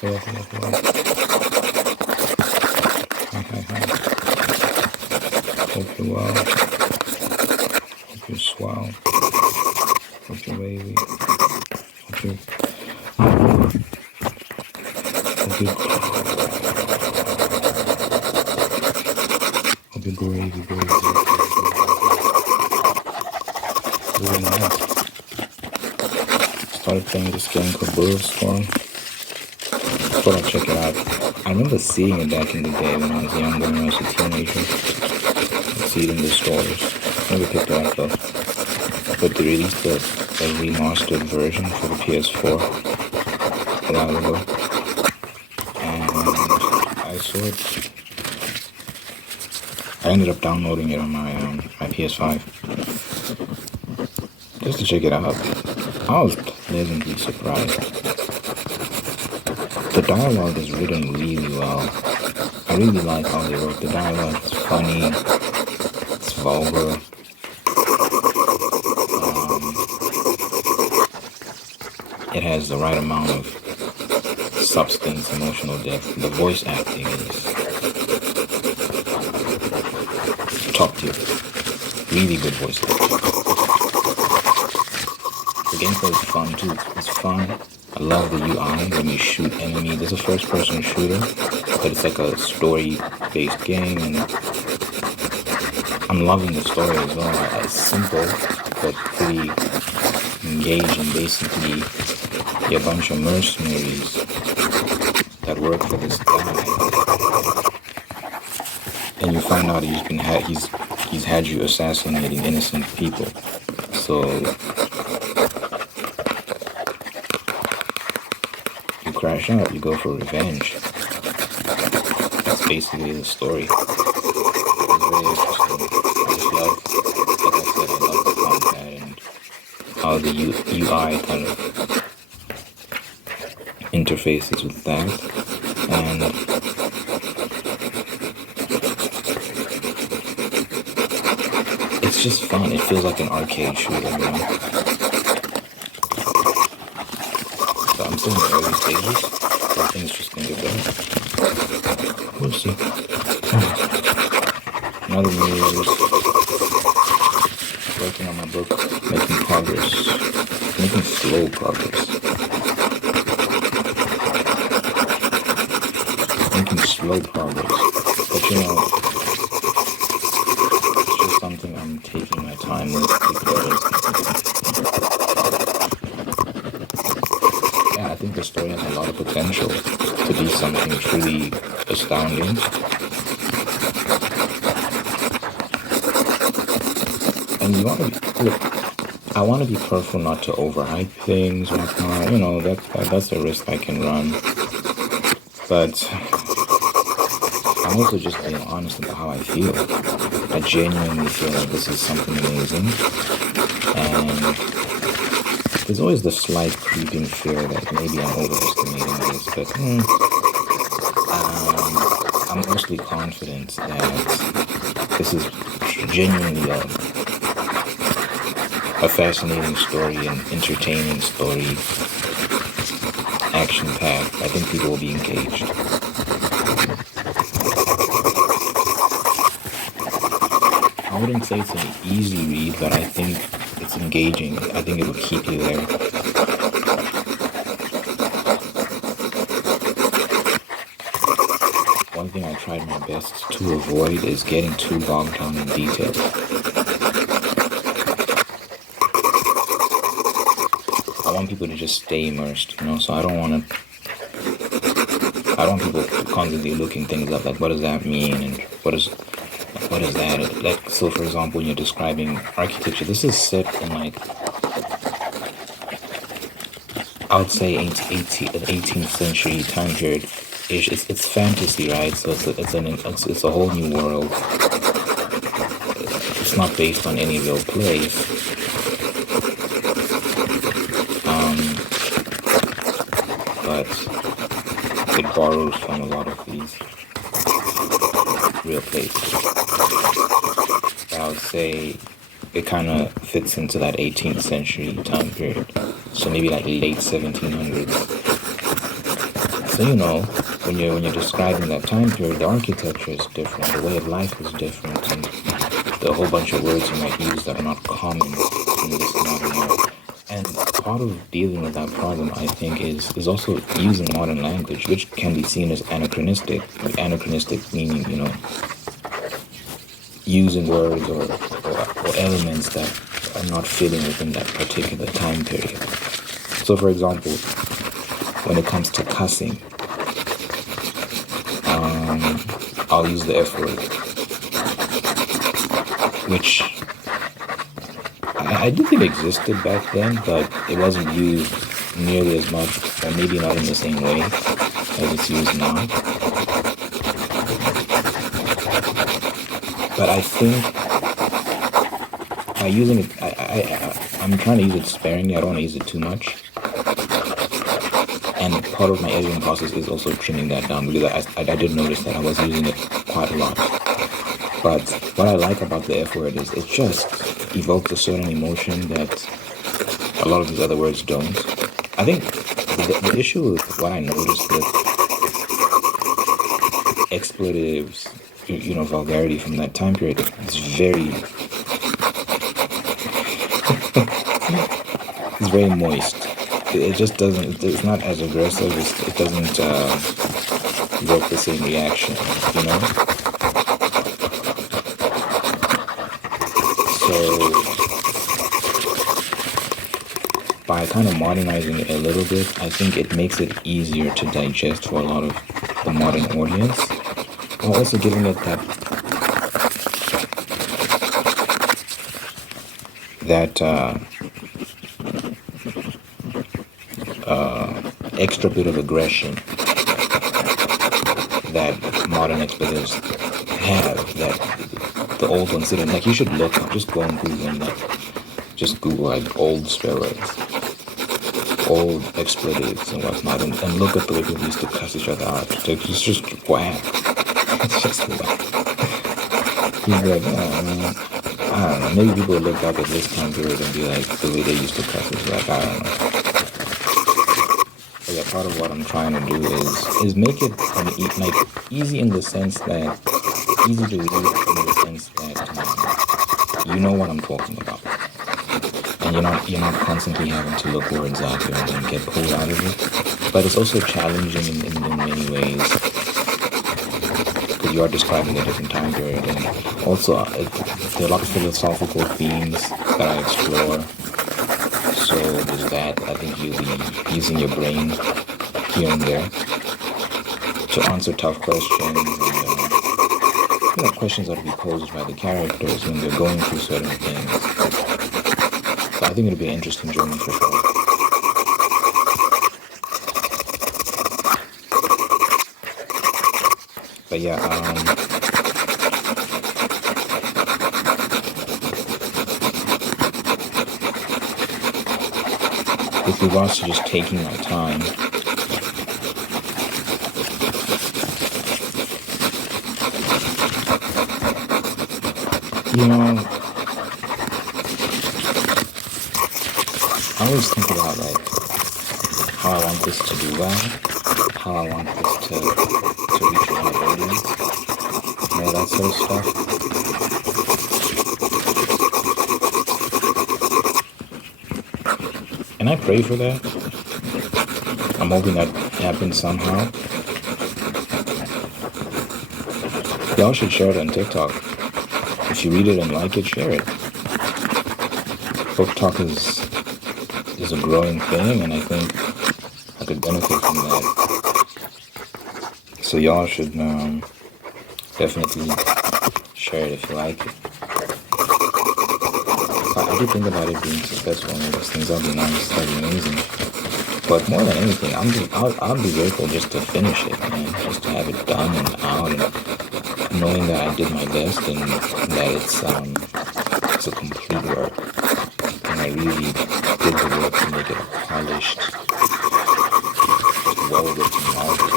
Hello, hello, hello. Hi, hi, hi. Hope you're well. Hope you're swell. Hope you're wavy. Hope you're, hope you're, hope you're gravy, gravy, gravy, gravy. Really nice. Started playing this game called Bulletstorm. Thought I'd check it out. I remember seeing it back in the day when I was younger, when I was a teenager. I'd see it in the stores. Never picked it up though. But they released a remastered version for the PS4 a while ago. And I saw it. I ended up downloading it on my PS5 just to check it out. I was pleasantly surprised. The dialogue is written really well. I really like how they wrote the dialogue. It's funny, it's vulgar. It has the right amount of substance, emotional depth. The voice acting is top tier. Really good voice acting. The gameplay is fun too. It's fun. I love the UI when you shoot enemies. It's a first-person shooter, but it's like a story-based game, and I'm loving the story as well. It's simple, but pretty engaging. Basically, you're a bunch of mercenaries that work for this guy, and you find out he's had you assassinating innocent people. So you crash out, you go for revenge. That's basically the story. It's very interesting. I just love, like I said, I love the combat and how the UI kind of interfaces with that. And it's just fun. It feels like an arcade shooter, you know? So I'm still in the early stages, so I think it's just gonna get better. We'll see. Another news, working on my book, making progress, making slow progress. Making slow progress. But you know, it's just something I'm taking my time with because, yeah, I think the story has a lot of potential to be something truly astounding. And you want to be, look, I want to be careful not to overhype things, whatnot. You know, that's a risk I can run. But I'm also just being honest about how I feel. I genuinely feel like this is something amazing. And there's always the slight creeping fear that maybe I'm overestimating this, but I'm mostly confident that this is genuinely a fascinating story, an entertaining story, action-packed. I think people will be engaged. I wouldn't say it's an easy read, but I think it's engaging. I think it will keep you there. One thing I tried my best to avoid is getting too bogged down in detail. I want people to just stay immersed, you know, so I don't want people constantly looking things up, like what does that mean and what is that? Like, so for example, when you're describing architecture, this is set in like, I would say 18th century time period. It's fantasy, right? So it's a whole new world. It's not based on any real place. But it borrows from a lot of these real places. But I would say it kind of fits into that 18th century time period. So maybe like late 1700s. So when you're describing that time period, the architecture is different, the way of life is different, and there are a whole bunch of words you might use that are not common in this modern era. And part of dealing with that problem, I think, is also using modern language, which can be seen as anachronistic. Like anachronistic meaning, using words or elements that are not fitting within that particular time period. So, for example, when it comes to cussing, I'll use the F word, which I do think existed back then, but it wasn't used nearly as much, or maybe not in the same way as it's used now. But I think by using it, I'm trying to use it sparingly. I don't want to use it too much. And part of my editing process is also trimming that down, because I did notice that I was using it quite a lot. But what I like about the F word is it just evokes a certain emotion that a lot of these other words don't. I think the issue with what I noticed with expletives, vulgarity from that time period, it's very moist. It just doesn't, it's not as aggressive, it doesn't evoke the same reaction, So by kind of modernizing it a little bit, I think it makes it easier to digest for a lot of the modern audience, while also giving it that extra bit of aggression that modern expletives have, that the old ones didn't. Like, you should just go on Google and just Google like old swear words, old expletives and whatnot, and look at the way people used to cuss each other out. It's just whack. It's just whack. You'd be like, oh man, I don't know. Maybe people would look back at this time period and be like, the way they used to cuss is like, I don't know. But yeah, part of what I'm trying to do is make it easy in the sense that, easy to read in the sense that you know what I'm talking about, and you're not constantly having to look words up and get pulled out of it. But it's also challenging in many ways, because you are describing a different time period, and also there are a lot of philosophical themes that I explore. So there's that. I think you'll be using your brain here and there to answer tough questions, and questions that will be posed by the characters when they're going through certain things. So I think it'll be an interesting journey for sure. But yeah, with regards to just taking my time, I always think about like how I want this to do well, how I want this to reach a wide audience, that sort of stuff. And I pray for that. I'm hoping that happens somehow. Y'all should share it on TikTok. If you read it and like it, share it. Book talk is a growing thing, and I think I could benefit from that. So y'all should definitely share it if you like it. I do think about it being successful and all those things. That'll be nice, that'll be amazing. But more than anything, I'll be grateful just to finish it, man. Just to have it done and out, and knowing that I did my best and that it's a complete work. And I really did the work to make it a polished, well-written novel.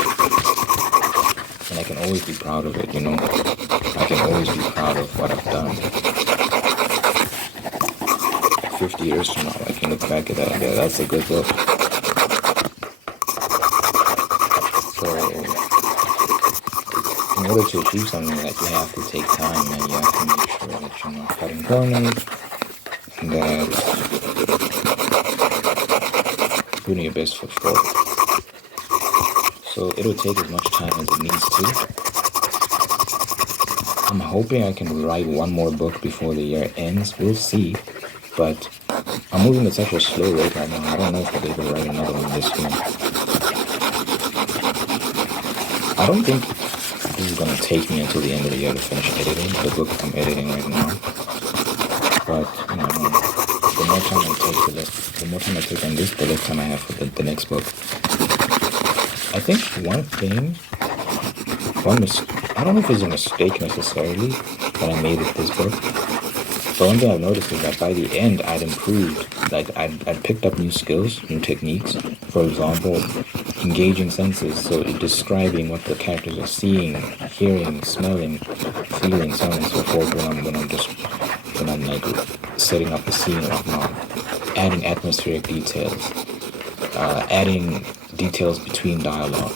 And I can always be proud of it, I can always be proud of what I've done. 50 years from now, I can look back at that and go, that's a good book. in order to achieve something, like you have to take time and you have to make sure that you're not cutting corners, that putting your best foot forward. So it'll take as much time as it needs to. I'm hoping I can write one more book before the year ends. We'll see. But I'm moving at such a slow rate right now. I don't know if I'll be able to write another one this year. I don't think this is going to take me until the end of the year to finish editing the book I'm editing right now. But, the more time I take on this, the less time I have for the next book. I think I don't know if it's a mistake necessarily that I made with this book, but one thing I've noticed is that by the end I'd improved. Like I'd picked up new skills, new techniques. For example, engaging senses, so describing what the characters are seeing, hearing, smelling, feeling, so on and so forth when I'm like setting up the scene and whatnot. Adding atmospheric details, adding details between dialogue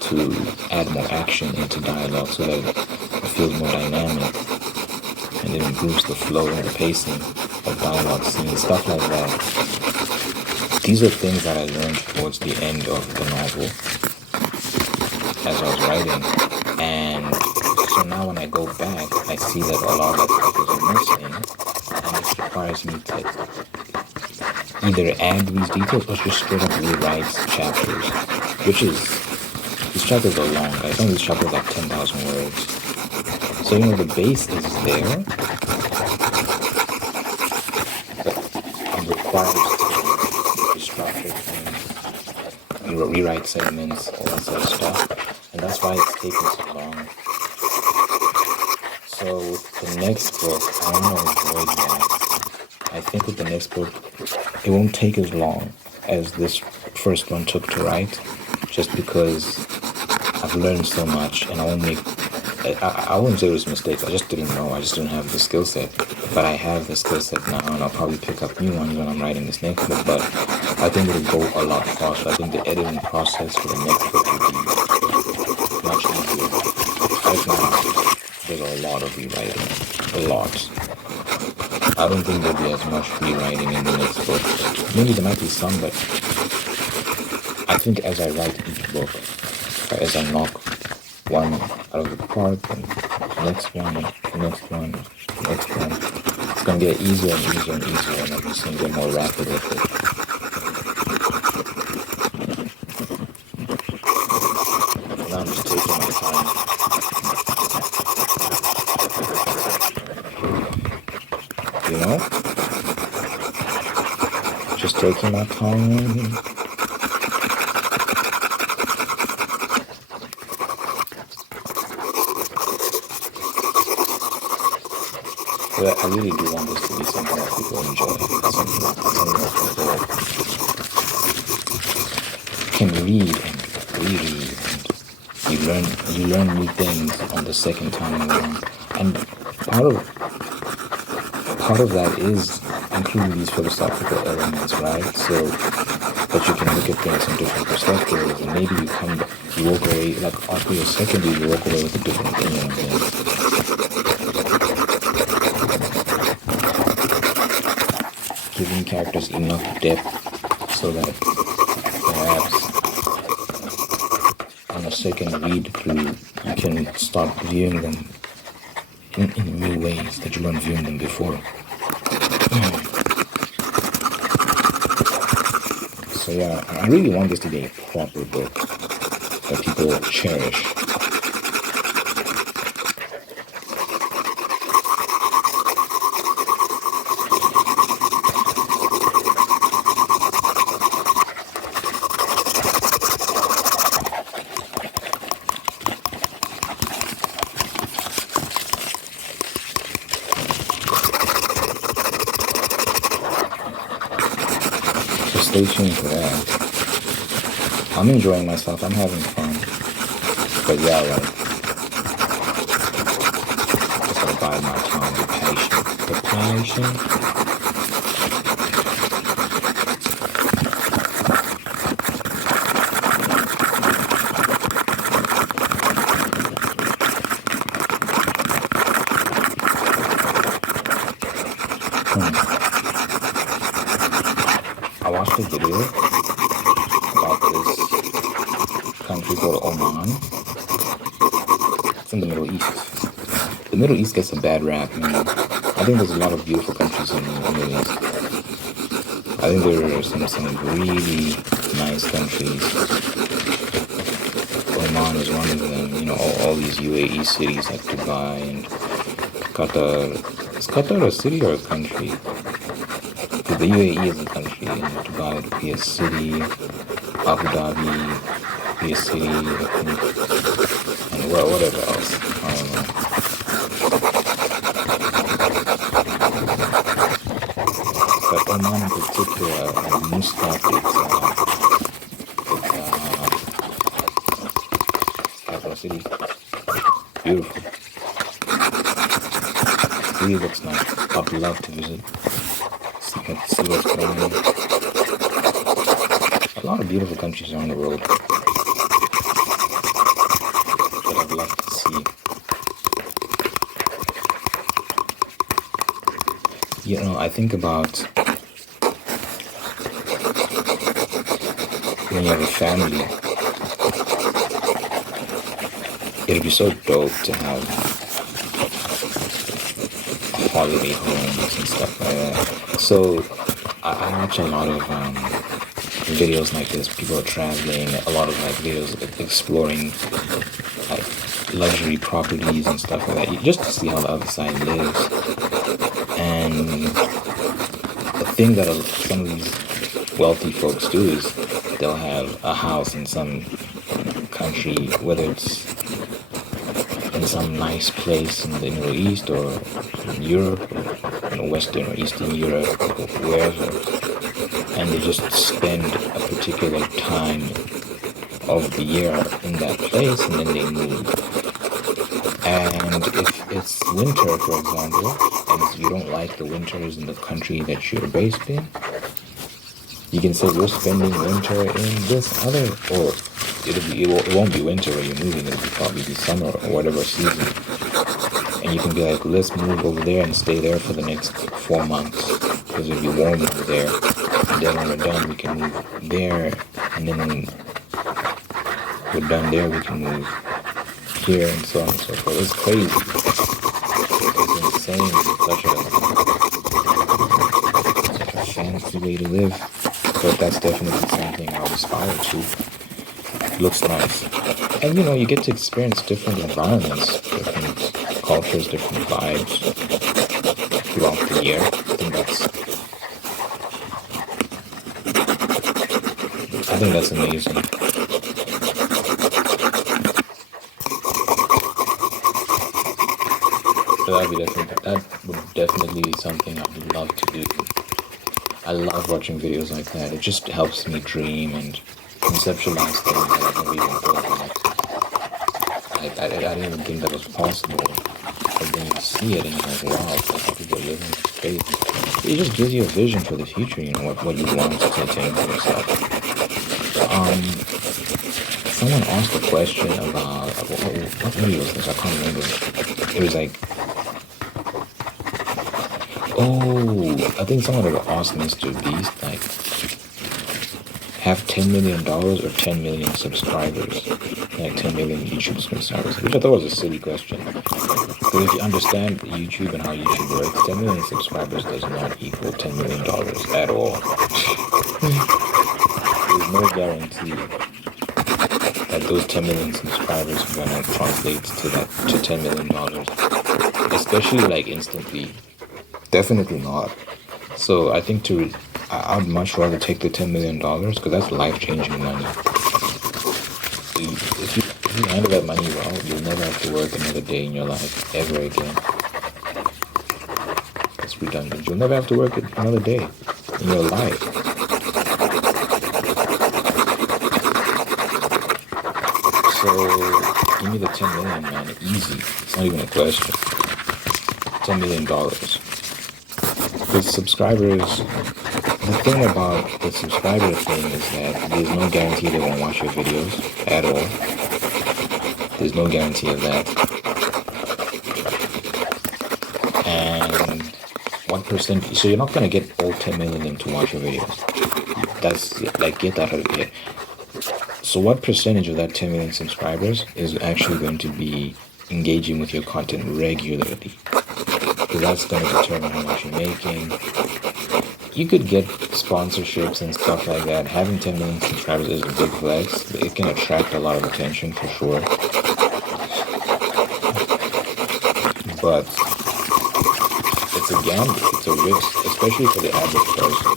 to add more action into dialogue so that it feels more dynamic and it improves the flow and the pacing of dialogue scenes, stuff like that. These are things that I learned towards the end of the novel as I was writing, and so now when I go back I see that a lot of the characters are missing, and it requires me to either add these details or just straight up rewrite chapters, which is, these chapters are long, guys. Some of these chapters are like 10,000 words. So, the base is there, but I'm required to structure things, rewrite segments, all that sort of stuff. And that's why it's taking so long. So, with the next book, I want to avoid that. I think with the next book, it won't take as long as this first one took to write, just because I've learned so much, and I wouldn't say it was a mistake. I just didn't know. I just didn't have the skill set. But I have the skill set now, and I'll probably pick up new ones when I'm writing this next book. But I think it'll go a lot faster. I think the editing process for the next book will be much easier. Right now, there's a lot of rewriting. A lot. I don't think there'll be as much rewriting in the next book. Maybe there might be some, but I think as I write each book, as I knock one out of the park, and next one, it's going to get easier and easier and easier, and I'm just going to get more rapid with it. Now I'm just taking my time. Just taking my time. But I really do want this to be something that people enjoy, something that people can read and reread, and you learn new things on the second time around. And part of that is including these philosophical elements, right? So that you can look at things from different perspectives, and maybe you walk away, like after your second read, you walk away with a different opinion on things. Giving characters enough depth so that perhaps on a second read through you can start viewing them in new ways that you weren't viewing them before. So yeah, I really want this to be a proper book that people cherish. Stay tuned for that. I'm enjoying myself. I'm having fun. But yeah, like, just gotta bide my time. The passion. watched a video about this country called Oman. It's in the Middle East. The Middle East gets a bad rap, man. I think there's a lot of beautiful countries in the Middle East. I think there are some really nice countries. Oman is one of them. You know, all these UAE cities like Dubai and Qatar. Is Qatar a city or a country? Because the UAE is a country, and Dubai would be a city. Abu Dhabi would be a city, I think. And whatever else. I don't know. But Oman in particular, Muscat, capital city. Beautiful. Really looks nice. I'd love to visit. See what's going on. A lot of beautiful countries around the world that I'd love to see. You know, I think about when you have a family, it'd be so dope to have holiday homes and stuff like that. So I watch a lot of videos like this. People are traveling, a lot of like videos exploring like luxury properties and stuff like that, just to see how the other side lives. And the thing that some of these wealthy folks do is they'll have a house in some country, whether it's in some nice place in the Middle East or in Europe or in Western or Eastern Europe or wherever, and they just spend a particular time of the year in that place and then they move. And if it's winter, for example, and you don't like the winters in the country that you're based in, you can say we're spending winter in this other, or it won't be winter where you're moving, it'll probably be summer or whatever season. And you can be like, let's move over there and stay there for the next 4 months because it'll be warm over there. And then when we're done, we can move there, and then when we're done there, we can move here, and so on and so forth. It's crazy. It's insane. It's such a fancy way to live. But that's definitely something I would aspire to. It looks nice. And you know, you get to experience different environments, different cultures, different vibes throughout the year. I think that's amazing. So that would definitely be something I would love to do. I love watching videos like that. It just helps me dream and conceptualize things that I've never even thought about. I didn't even think that was possible. But then you see it and you're like, wow, that's how people are living. It's crazy. It just gives you a vision for the future, you know, what you want to attain for yourself. Someone asked a question about, what video was this? I can't remember. It was like, I think someone had asked Mr. Beast, like, have $10 million or 10 million subscribers, like 10 million YouTube subscribers, which I thought was a silly question. Because if you understand YouTube and how YouTube works, 10 million subscribers does not equal $10 million at all. There's no guarantee that those 10 million subscribers are going to translate to $10 million, especially like instantly. Definitely not. So I think I'd much rather take the $10 million because that's life-changing money. If you handle that money well, you'll never have to work another day in your life ever again. That's redundant. You'll never have to work another day in your life. So give me the 10 million, man. Easy. It's not even a question. $10 million. Because subscribers, the thing about the subscriber thing is that there's no guarantee they won't watch your videos at all. There's no guarantee of that. And 1%, so you're not going to get all 10 million to watch your videos. That's like, get that out of here. So what percentage of that 10 million subscribers is actually going to be engaging with your content regularly? Because that's going to determine how much you're making. You could get sponsorships and stuff like that. Having 10 million subscribers is a big flex. It can attract a lot of attention for sure. But it's a gamble. It's a risk, especially for the average person.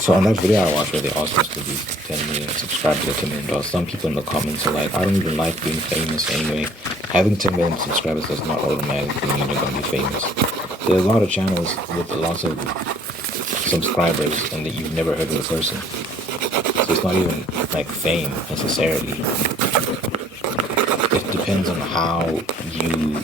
So on that video I watched where they asked us to be 10 million subscribers or $10 million, some people in the comments are like, I don't even like being famous anyway. Having 10 million subscribers does not automatically mean you're going to be famous. There's a lot of channels with lots of subscribers and that you've never heard of the person. So it's not even like fame necessarily. It depends on how you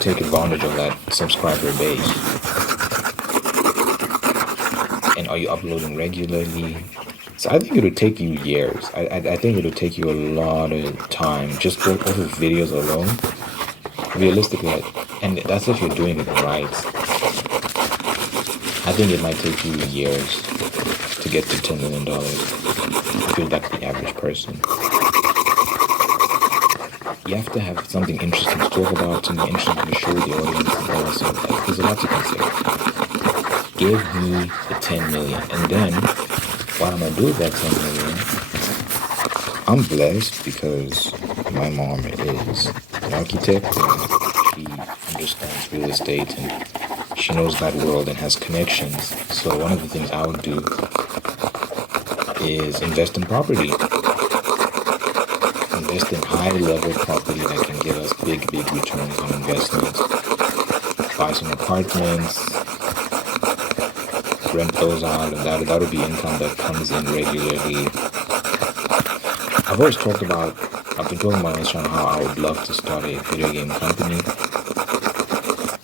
take advantage of that subscriber base. And are you uploading regularly? So I think it would take you years. I think it would take you a lot of time just off of videos alone. Realistically, and that's if you're doing it right. I think it might take you years to get to $10 million if you're like the average person. You have to have something interesting to talk about, something interesting to show the audience, and also like, there's a lot to consider. Give me the 10 million, and then what I'm gonna do with that 10 million, I'm blessed because my mom is an architect and she understands real estate and she knows that world and has connections. So one of the things I would do is invest in property. Invest in high-level property that can give us big returns on investments. Buy some apartments, rent those out, and that would be income that comes in regularly. I've been talking about on this channel how I would love to start a video game company.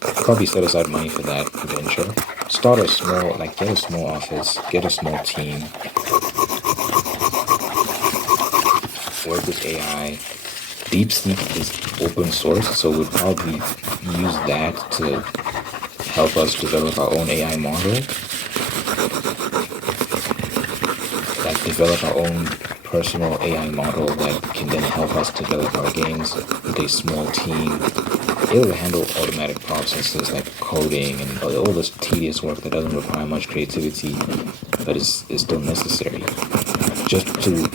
I'll probably set aside money for that venture. Start a small, get a small office, get a small team. Work with AI. DeepSeek is open source, so we'll probably use that to help us develop our own AI model. Develop our own personal AI model that can then help us develop our games with a small team. It will handle automatic processes like coding and all this tedious work that doesn't require much creativity, but is still necessary. Just to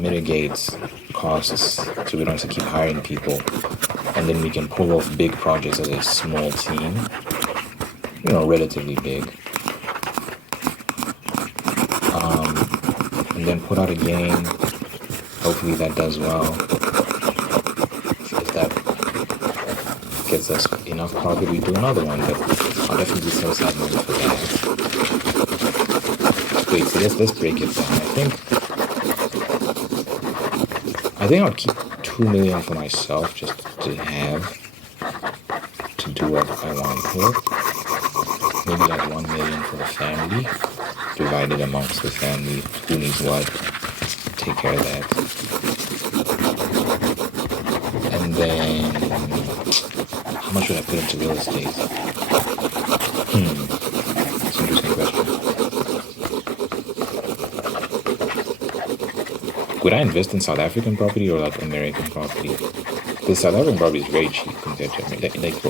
mitigate costs so we don't have to keep hiring people, and then we can pull off big projects as a small team, relatively big, and then put out a game. Hopefully that does well. If that gets us enough profit, we do another one, but I'll definitely set aside money for that. Wait, so let's break it down. I think I'll keep 2 million for myself just to have to do what I want with. Maybe like 1 million for the family, divided amongst the family, who needs what, take care of that. And then how much would I put into real estate? It's an interesting question. Would I invest in South African property or like American property? The South African property is very cheap compared to American. Like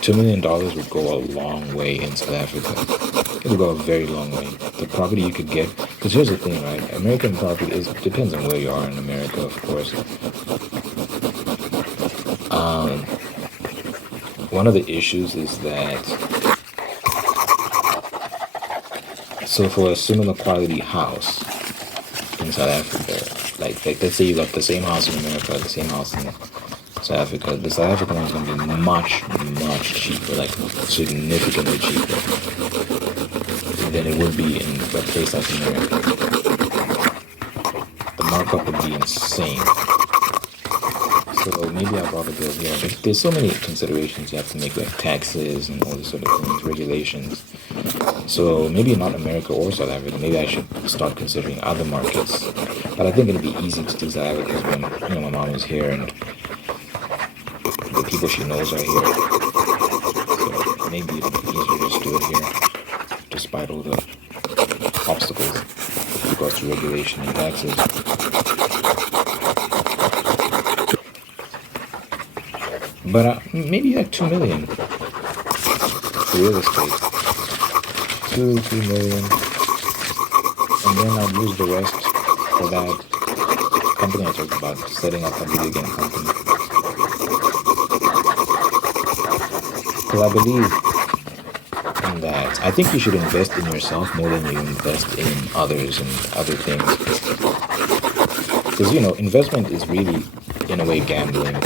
$2 million would go a long way in South Africa. It would go a very long way. The property you could get, because here's the thing, right? American property depends on where you are in America, of course. One of the issues is that, so for a similar quality house in South Africa, like let's say you got the same house in America, the same house in South Africa, the South African one is going to be much cheaper, like significantly cheaper than it would be in a place like America. The markup would be insane. So maybe I'd rather go here. But there's so many considerations you have to make, like taxes and all this sort of things, regulations. So maybe not America or South Africa. Maybe I should start considering other markets. But I think it'll be easy to do South Africa because when my mom is here and the people she knows are here, so maybe it'll be easier to just do it here, despite all the obstacles with regards to regulation and taxes. But maybe like 2 million for real estate, 2, 3 million, and then I'd use the rest for that company I talked about, setting up a video game company. Because I believe in that. I think you should invest in yourself more than you invest in others and other things. Because investment is really, in a way, gambling.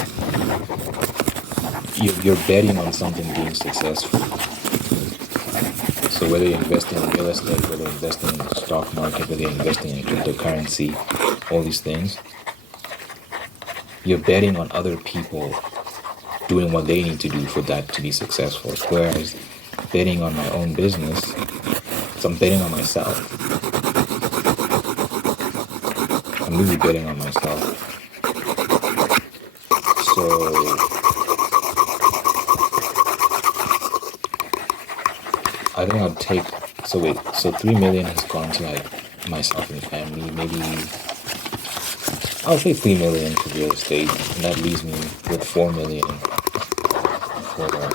You're betting on something being successful. So whether you're investing in real estate, whether you're investing in the stock market, whether you're investing in cryptocurrency, all these things, you're betting on other people doing what they need to do for that to be successful. Whereas betting on my own business, so I'm betting on myself. I'm really betting on myself. So I think I'd take, so 3 million has gone to like myself and family. Maybe I'll say 3 million for real estate, and that leaves me with 4 million for the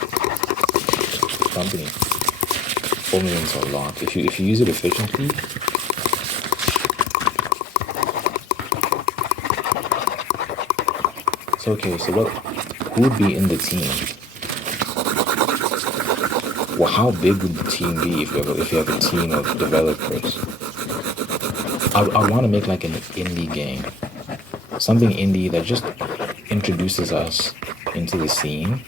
company. 4 million is a lot. If you use it efficiently, so who would be in the team? Well, how big would the team be if you have a team of developers? I want to make like an indie game, something indie that just introduces us into the scene.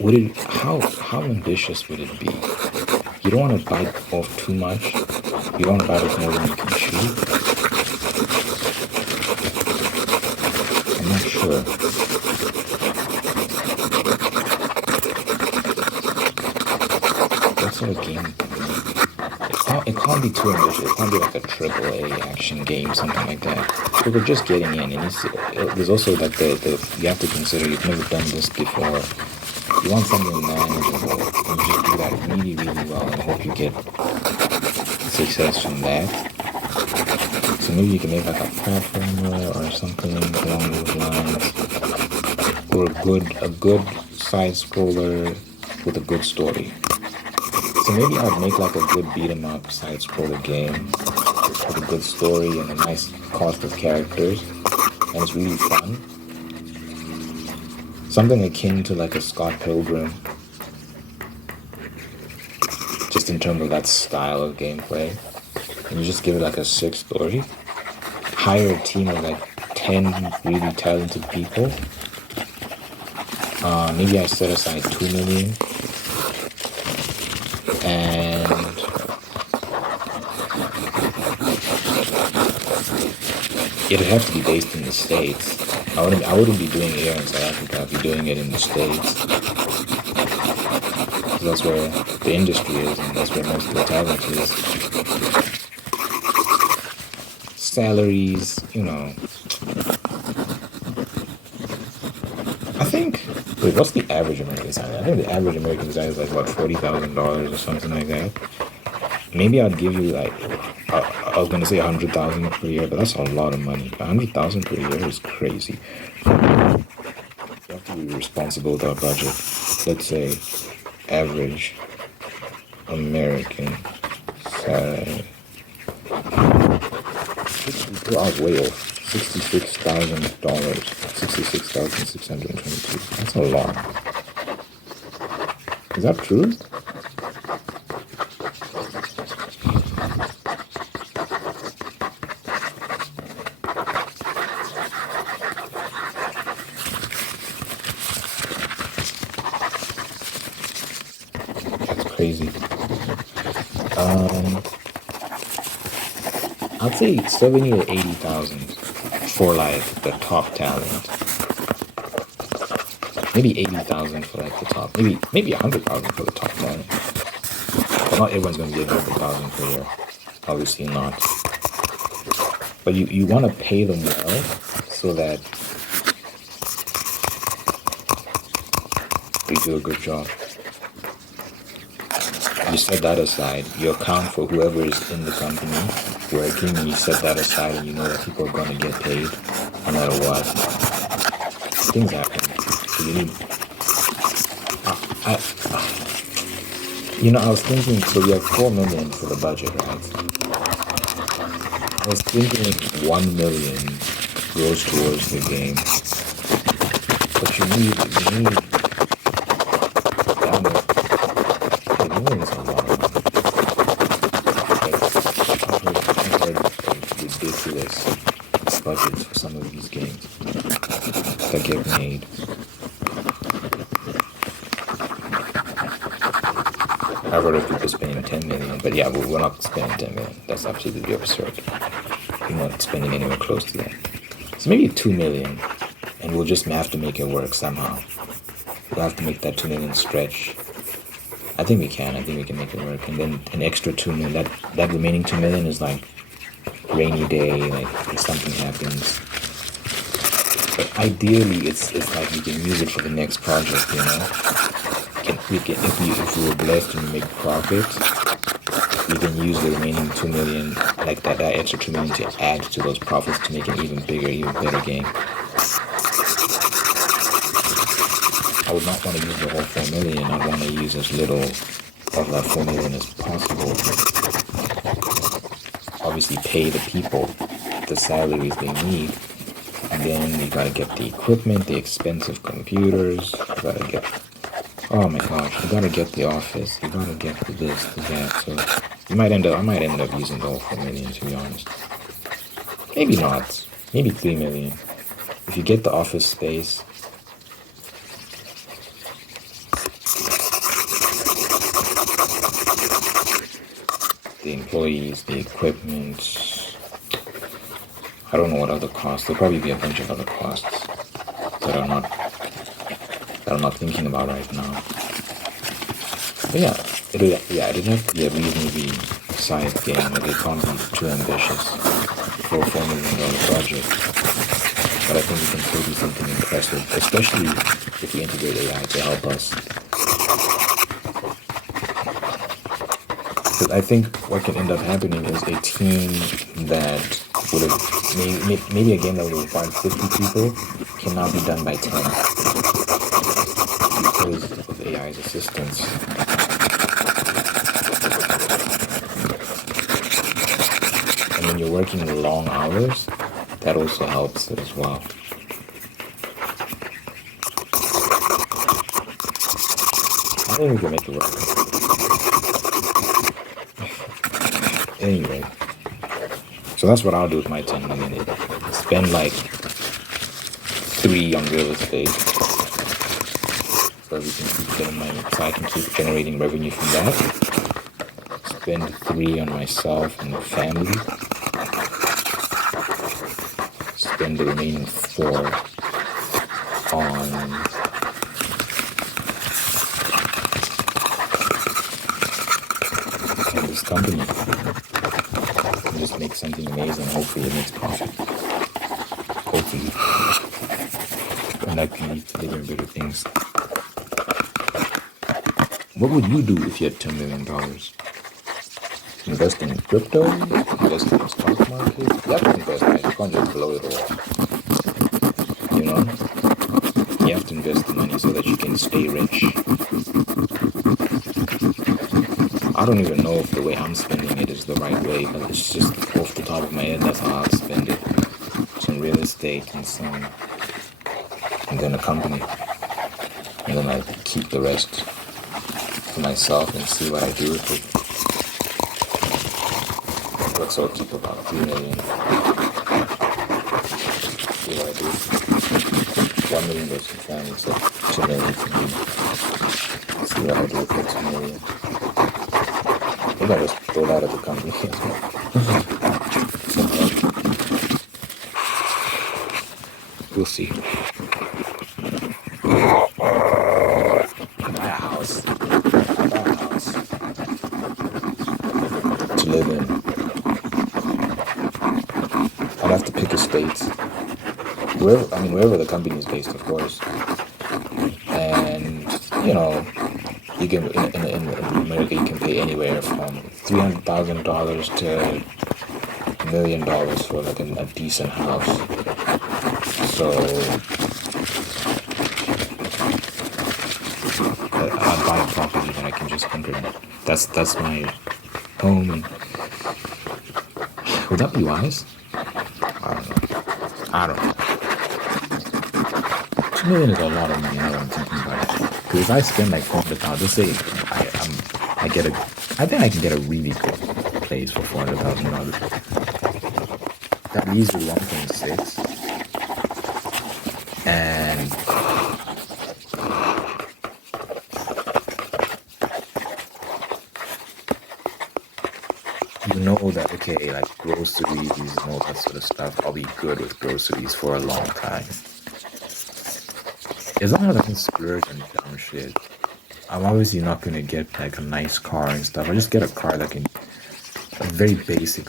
Would it? How ambitious would it be? You don't want to bite off too much. You don't want to bite off more than you can chew. I'm not sure. What sort of game? It can't be too ambitious. It can't be like a AAA action game, something like that. So we're just getting in. There's also like you have to consider you've never done this before. You want something manageable, and you just do that really, really well, and hope you get success from that. So maybe you can make like a platformer or something along those lines, or a good side scroller with a good story. So maybe I'd make like a good beat 'em up side scroller game with a good story and a nice cast of characters, and it's really fun. Something akin to like a Scott Pilgrim, just in terms of that style of gameplay. And you just give it like a sick story. Hire a team of like 10 really talented people. Maybe I set aside 2 million. And it'd have to be based in the States. I wouldn't be doing it here in South Africa. I'd be doing it in the States. So that's where the industry is, and that's where most of the talent is. Salaries, I think. Wait, what's the average American salary? I think the average American salary is like what, $40,000 or something like that. Maybe I'd give you like, I was gonna say 100,000 per year, but that's a lot of money. 100,000 per year is crazy. You have to be responsible with our budget. Let's say average American salary. Way off. $66,000. 66,622. That's a lot. Is that true? Crazy. I'd say 70 to 80,000 for like the top talent. Maybe 80,000 for like the top. Maybe 100,000 for the top talent. But not everyone's gonna get 100,000 per year. Obviously not. But you want to pay them well so that they do a good job. You set that aside. You account for whoever is in the company working, and you set that aside, and you know that people are going to get paid no matter what. Things happen. So you need. I was thinking. So we have 4 million for the budget, right? I was thinking 1 million goes towards the game, but you need. I don't know. A million is a lot of money. I've heard ridiculous budgets for some of these games that get made. I've heard of people spending 10 million, but yeah, we're not spending 10 million. That's absolutely absurd. We're not spending anywhere close to that. So maybe 2 million, and we'll just have to make it work somehow. We'll have to make that 2 million stretch. I think we can. I think we can make it work. And then an extra 2 million. That remaining 2 million is like rainy day, like if something happens. But ideally, it's like we can use it for the next project. If we were blessed and we make profit, we can use the remaining 2 million, like that extra 2 million, to add to those profits to make an even bigger, even better game. I would not want to use the whole 4 million. I want to use as little of that 4 million as possible. Obviously, pay the people the salaries they need, and then you gotta get the equipment, the expensive computers. You gotta get. Oh my gosh! You gotta get the office. You gotta get the this, the that. So I might end up using the whole 4 million, to be honest. Maybe not. Maybe 3 million. If you get the office space. The employees, the equipment. I don't know what other costs. There'll probably be a bunch of other costs that I'm not thinking about right now. But it'd have to be a reasonably sized game. Like it can't be too ambitious for a $4 million project. But I think we can still do something impressive, especially if we integrate AI to help us. Because I think what can end up happening is a team that would have maybe a game that would have required 50 people can now be done by 10 because of AI's assistance. And when you're working long hours, that also helps as well. I think we can make it work. Anyway, so that's what I'll do with my 10 million. Spend like 3 on real estate, so we can keep getting money, so I can keep generating revenue from that. Spend 3 on myself and the family. Spend the remaining 4 on this company. Just make something amazing. Hopefully it makes profit. Hopefully. And that can lead to bigger and bigger things. What would you do if you had $10 million? Invest in crypto? Invest in the stock market? You have to invest, right? You can't just blow it all. You know? You have to invest the money so that you can stay rich. I don't even know if the way I'm spending it is the right way, but it's just off the top of my head, that's how I'd spend it. Some real estate and then a company. And then I keep the rest to myself and see what I do with it. Let's all keep about 3 million. See what I do. 1 million goes to family, so 2 million to me. See what I do with the 2 million. Maybe I just throw that at the company as well. We'll see. Buy a house. Buy a house to live in. I'd have to pick a state. Wherever the company is based, of course. And you can in America you can pay anywhere from $300,000 to $1 million for like a decent house. So I'd buy a property that I can just enter. That's my home. And would that be wise? I don't know. $2 million is a lot of money now that I'm thinking about it. Because if I spend like $400,000, let's say I think I can get a really good place for $400,000. That leaves me 1.6, and you know that like groceries and all that sort of stuff, I'll be good with groceries for a long time. As long as I can splurge on dumb shit. I'm obviously not gonna get like a nice car and stuff. I just get a car that can, a very basic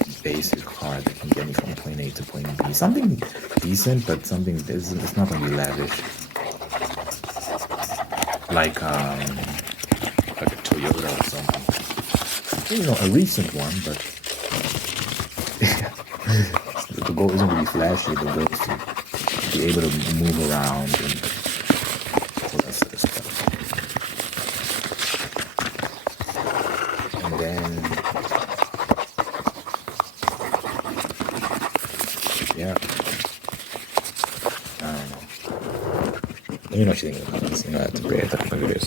car that can get me from point A to point B. Something decent, but something it's not gonna be lavish. Like a Toyota or something. A recent one, but the goal isn't really flashy. The goal is to be able to move around and all that sort of stuff. And then, yeah, I don't know. Let me know what you think in the comments. That's a great thing for this.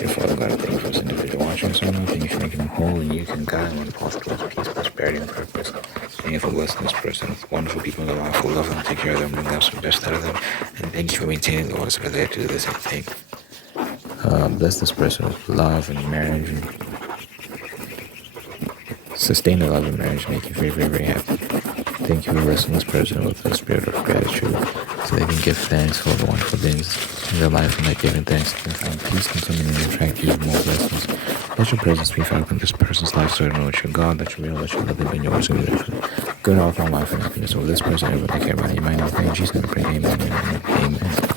Your Father God, I thank you for this individual watching us. I thank you for making them whole and you can guide them on the path towards peace, prosperity, and purpose. Thank you for blessing this person with wonderful people in their life who love them, take care of them, bring them some best out of them. And thank you for maintaining the order so that they do the same thing. Bless this person with love and marriage and sustain the love and marriage, make you very, very, very happy. Thank you for blessing this person with the spirit of gratitude so they can give thanks for the wonderful things in their life and like giving thanks they can find peace and something and attract you more blessings. Let your presence be felt in this person's life so they know that you're God, that you're real, that you're living in yours, and good health, long life, and happiness over this person, everyone take care of. You might not pray in Jesus' name, pray, amen, amen, amen.